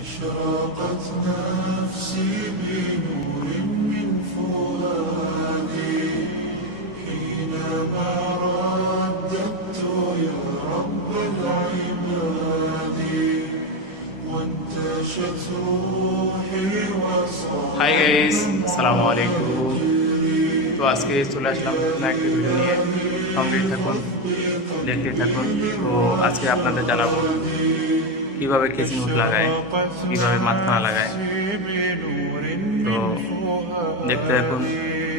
أشرقت نفسي بنور من فؤادي حينما رددت يا رب العباد وانتشت روحي وصار hi guys, আসসালামু আলাইকুম। তো আজকে চলে আসলাম নতুন একটা ভিডিও নিয়ে। সঙ্গেই থাকুন, দেখতে থাকুন। তো আজকে আপনাদের জানাবো কিভাবে কেচিং হুড লাগায়, أشرقت কিভাবে মাথাখানা লাগায়। نفسي بنور তো من দেখতে থাকুন। فؤادي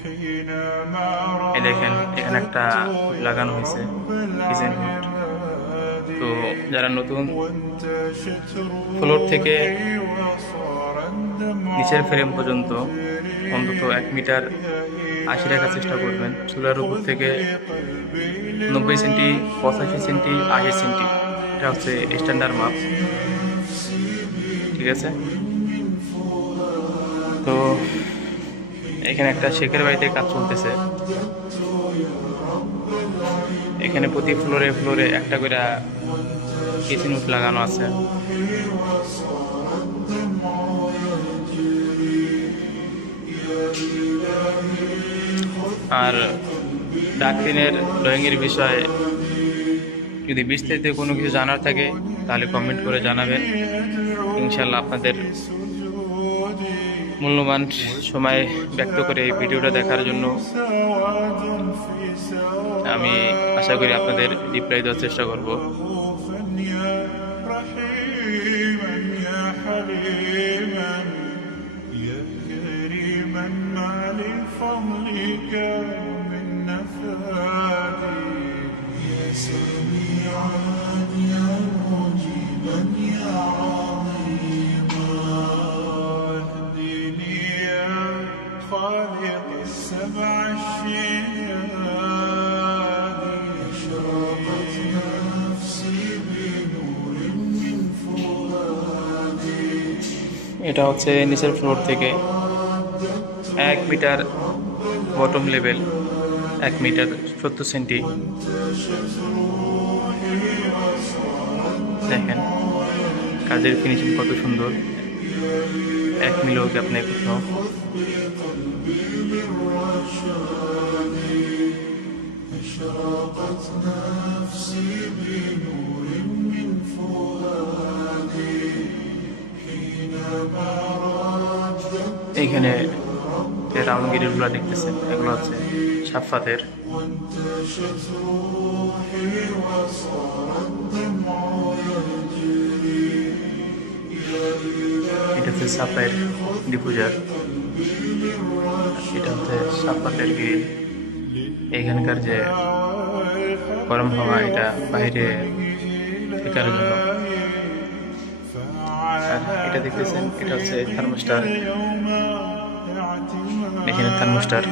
حينما এই দেখেন, এখানে একটা رددت হুড يا লাগানো হয়েছে, رب কিচেন হুড। العباد তো যারা নতুন, وانتشت ফ্লোর থেকে روحي وصار الدمع নিচের ফ্রেম পর্যন্ত يجري অন্তত 1 মিটার يا 80 রাখার চেষ্টা إلهي করবেন। চুলার উপর خذ থেকে بقلبي 90 সেন্টি, 85 সেন্টি, للرشاد 80 সেন্টি, এটা হচ্ছে স্ট্যান্ডার্ড মাপ। ঠিক আছে। তো এখানে একটা শেখের বাড়িতে কাজ চলতেছে। এখানে প্রতি ফ্লোরে ফ্লোরে একটা করে কিচেন হুড লাগানো আছে। আর ডাকদিনের ড্রয়িংয়ের বিষয়ে যদি বিস্তারিত কোনো কিছু জানার থাকে তাহলে কমেন্ট করে জানাবেন। ইনশাল্লাহ আপনাদের মূল্যবান সময় ব্যক্ত করে এই ভিডিওটা দেখার জন্য سواد في আমি আশা করি আপনাদের রিপ্লাই দেওয়ার চেষ্টা করব। رؤوفا يا رحيما يا حليما يا كريما ما لفضلك من نفادي يا سميعا يا مجيبا يا عظيما اهدني يا خالق السبع الشهاد أشرقت نفسي بنور من فؤادي এটা হচ্ছে নিচের ফ্লোর থেকে 1 metre bottom level, 1 metre 70 centi. দেখেন কাজের ফিনিশিং কত সুন্দর, 1 মিলিও গ্যাপ নেই কোথাও। أشرقت نفسي بنور من فؤادي حينما رددت এইখানে যে রাউন্ড গিরিগুলো দেখতেছেন এগুলো হচ্ছে সাফাতের। وانتشت روحي وصار الدمع يجري يا এটা হচ্ছে সাফায়ের ডিফুজার, এটা হচ্ছে সাফাতের গ্রিল। এইখানকার যে গরম হাওয়া এটা বাইরে ফেকার জন্য। আর এটা দেখতেছেন এটা হচ্ছে থার্মোস্টার, এখানে থার্মোস্টার।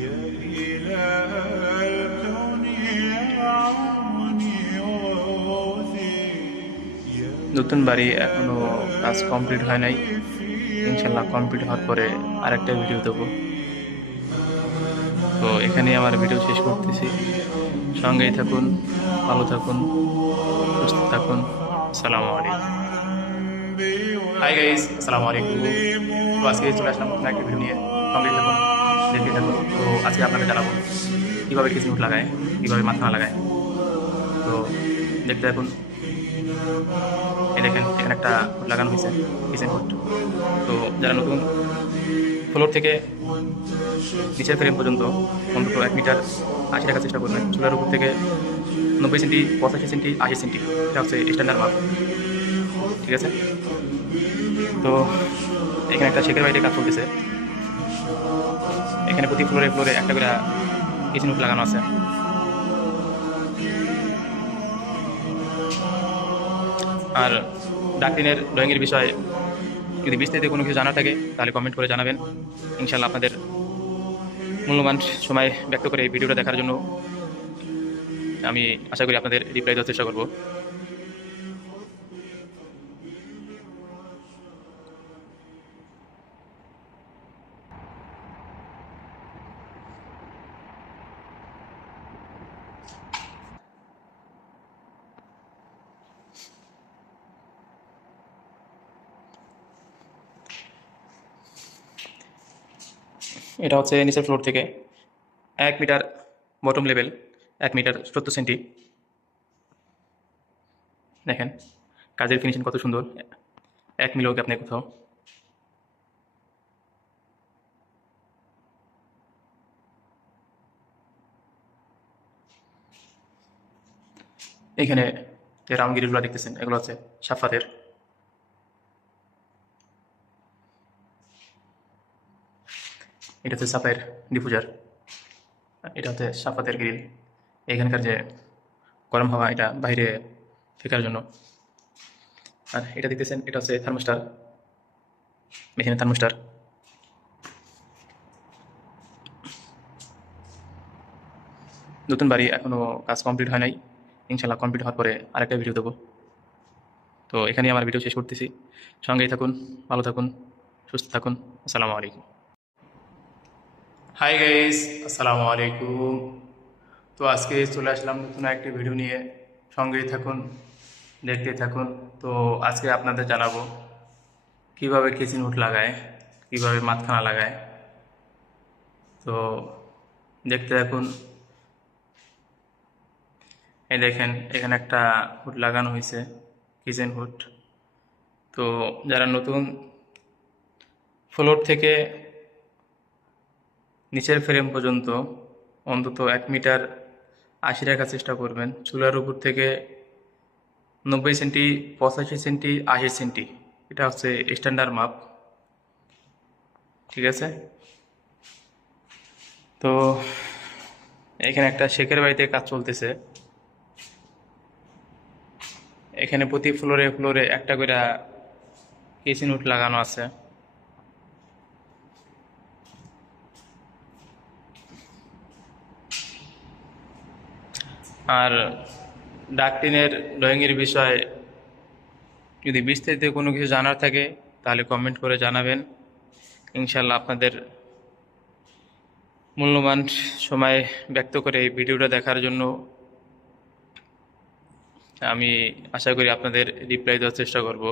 يا إله الكون يا عوني وغوثي يا নতুন বাড়ি এখনো কাজ কমপ্লিট হয় নাই। ইনশাল্লাহ কমপ্লিট হওয়ার পরে আরেকটা ভিডিও দেবো। তো এখানেই আমার ভিডিও শেষ করতেছি। সঙ্গেই থাকুন, ভালো থাকুন, সুস্থ থাকুন। আসসালামু আলাইকুম। হাই গাইস, আসসালামু আলাইকুম। তো আজকে চলে আসলাম নতুন একটা ভিডিও নিয়ে। সঙ্গেই থাকুন, দেখতে থাকুন। তো আজকে আপনাদের জানাবো কীভাবে কিচেন হুড লাগায়, কীভাবে মাথাখানা লাগায়। তো দেখতে থাকুন। এই দেখেন এখানে একটা হুড লাগানো হয়েছে, কিচেন হুড। তো যারা নতুন, ফ্লোর থেকে নিচের ফ্রেম পর্যন্ত অন্তত 1 মিটার 80 রাখার চেষ্টা করবেন। চুলার উপর থেকে 90 সেন্টি, 85 সেন্টি, 80 সেন্টি, এটা হচ্ছে স্ট্যান্ডার্ড মাপ। ঠিক আছে। তো এখানে একটা শেখের বাড়িতে কাজ চলতেছে। এখানে প্রতি ফ্লোরে ফ্লোরে একটা করে কিচেন হুড লাগানো আছে। আর ডাকদিনের ড্রয়িংয়ের বিষয়ে যদি বিস্তারিত কোনো কিছু জানার থাকে তাহলে কমেন্ট করে জানাবেন। ইনশাল্লাহ আপনাদের মূল্যবান সময় ব্যক্ত করে এই ভিডিওটা দেখার জন্য আমি আশা করি আপনাদের রিপ্লাই দেওয়ার চেষ্টা করব। এটা হচ্ছে নিচের ফ্লোর থেকে 1 metre bottom level, 1 metre 70 centi. দেখেন কাজের ফিনিশিং কত সুন্দর, 1 মিলিও গ্যাপ নেই কোথাও। এখানে যে রাউন্ডগিরিগুলো দেখতেছেন এগুলো হচ্ছে সাফাতের। এটা হচ্ছে সাফের ডিফুজার, এটা হচ্ছে সাফাতের গ্রিল। এখানকার যে গরম হাওয়া এটা বাইরে ফেকার জন্য। আর এটা দেখতেছেন এটা হচ্ছে থার্মোস্টার, মেশিনের থার্মোস্টার। নতুন বাড়ি এখনো কাজ কমপ্লিট হয় নাই, ইনশাল্লাহ কমপ্লিট হওয়ার পরে আরেকটা ভিডিও দেবো। তো এখানেই আমার ভিডিও শেষ করতেছি। সঙ্গেই থাকুন, ভালো থাকুন, সুস্থ থাকুন। আসসালামু আলাইকুম। হাই গাইস, আসসালামু আলাইকুম। তো আজকে চলে আসলাম নতুন একটি ভিডিও নিয়ে। সঙ্গেই থাকুন, দেখতে থাকুন। তো আজকে আপনাদের জানাবো কিভাবে কিচেন হুড লাগায়, কিভাবে মাথাখানা লাগায়। তো দেখতে থাকুন। এই দেখেন এখানে একটা হুড লাগানো হয়েছে, কিচেন হুড। তো যারা নতুন, ফ্লোর থেকে নিচের ফ্রেম পর্যন্ত অন্তত 1 মিটার 80 রাখার চেষ্টা করবেন। চুলার উপর থেকে 90 সেন্টি, 85 সেন্টি, 80 সেন্টি, এটা হচ্ছে স্ট্যান্ডার্ড মাপ। ঠিক আছে। তো এখানে একটা শেখের বাড়িতে কাজ চলতেছে। এখানে প্রতি ফ্লোরে ফ্লোরে একটা করে কিচেন হুড লাগানো আছে। আর ডাকটিনের ড্রয়িংয়ের বিষয়ে যদি বিস্তারিত কোনো কিছু জানার থাকে তাহলে কমেন্ট করে জানাবেন। ইনশাল্লাহ আপনাদের মূল্যবান সময় ব্যক্ত করে এই ভিডিওটা দেখার জন্য আমি আশা করি আপনাদের রিপ্লাই দেওয়ার চেষ্টা করব।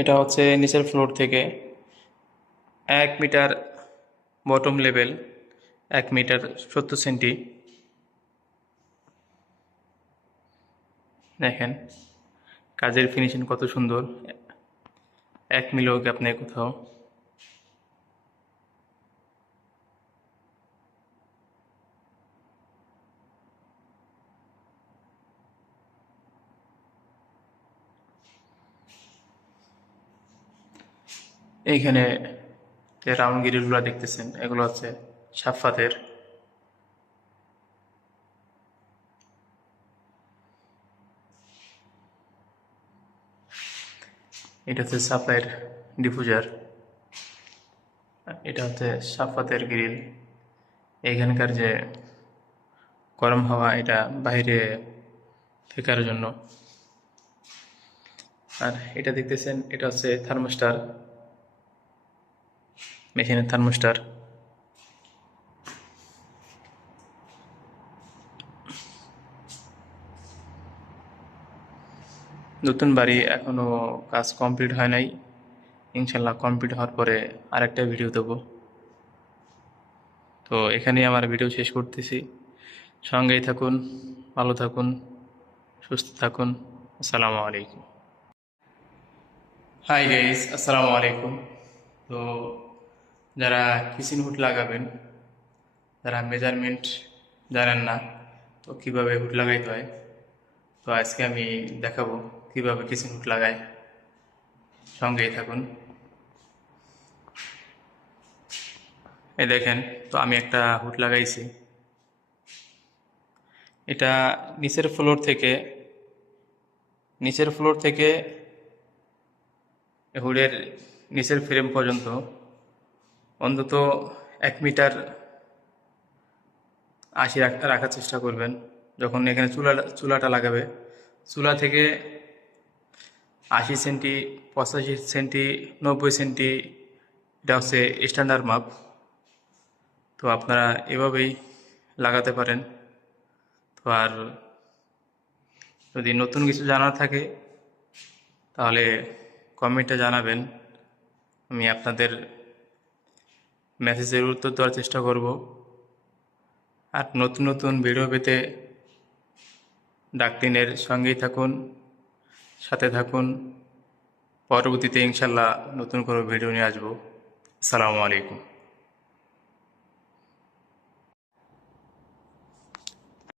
এটা হচ্ছে নিচের ফ্লোর থেকে 1 metre bottom level, 1 metre 70 centi. দেখেন কাজের ফিনিশিং কত সুন্দর, 1 মিলিও গ্যাপ নেই কোথাও। এইখানে যে রাউন্ড গ্রিলগুলো দেখতেছেন এগুলো হচ্ছে সাফাতের। এটা হচ্ছে সাফের ডিফুজার, এটা হচ্ছে সাফাতের গ্রিল। এইখানকার যে গরম হাওয়া এটা বাইরে ফেকার জন্য। আর এটা দেখতেছেন এটা হচ্ছে থার্মোস্টার, মেশিনের থার্মোস্টার। নতুন বাড়ি এখনো কাজ কমপ্লিট হয় নাই, ইনশাল্লাহ কমপ্লিট হওয়ার পরে আরেকটা ভিডিও দেবো। তো এখানেই আমার ভিডিও শেষ করতেছি। সঙ্গেই থাকুন, ভালো থাকুন, সুস্থ থাকুন। আসসালামু আলাইকুম। হাই গাইস, আসসালামু আলাইকুম। তো যারা কিচেন হুড লাগাবেন, যারা মেজারমেন্ট জানেন না তো কিভাবে হুড লাগাইতে হয়, তো আজকে আমি দেখাবো কিভাবে কিচেন হুড লাগায়। সঙ্গেই থাকুন। এই দেখেন, তো আমি একটা হুড লাগাইছি। এটা নিচের ফ্লোর থেকে হুডের নিচের ফ্রেম পর্যন্ত অন্তত 1 মিটার আশি রাখার চেষ্টা করবেন। যখন এখানে চুলাটা লাগাবে, চুলা থেকে 80 সেন্টি, 85 সেন্টি, 90 সেন্টি, এটা হচ্ছে স্ট্যান্ডার্ড মাপ। তো আপনারা এভাবেই লাগাতে পারেন। তো আর যদি নতুন কিছু জানার থাকে তাহলে কমেন্টে জানাবেন, আমি আপনাদের মেসেজের উত্তর দেওয়ার চেষ্টা করব। আর নতুন নতুন ভিডিও পেতে ডাকটিনের সঙ্গেই থাকুন, সাথে থাকুন। পরবর্তীতে ইনশাল্লাহ নতুন কোনো ভিডিও নিয়ে আসবো। আসসালামু আলাইকুম।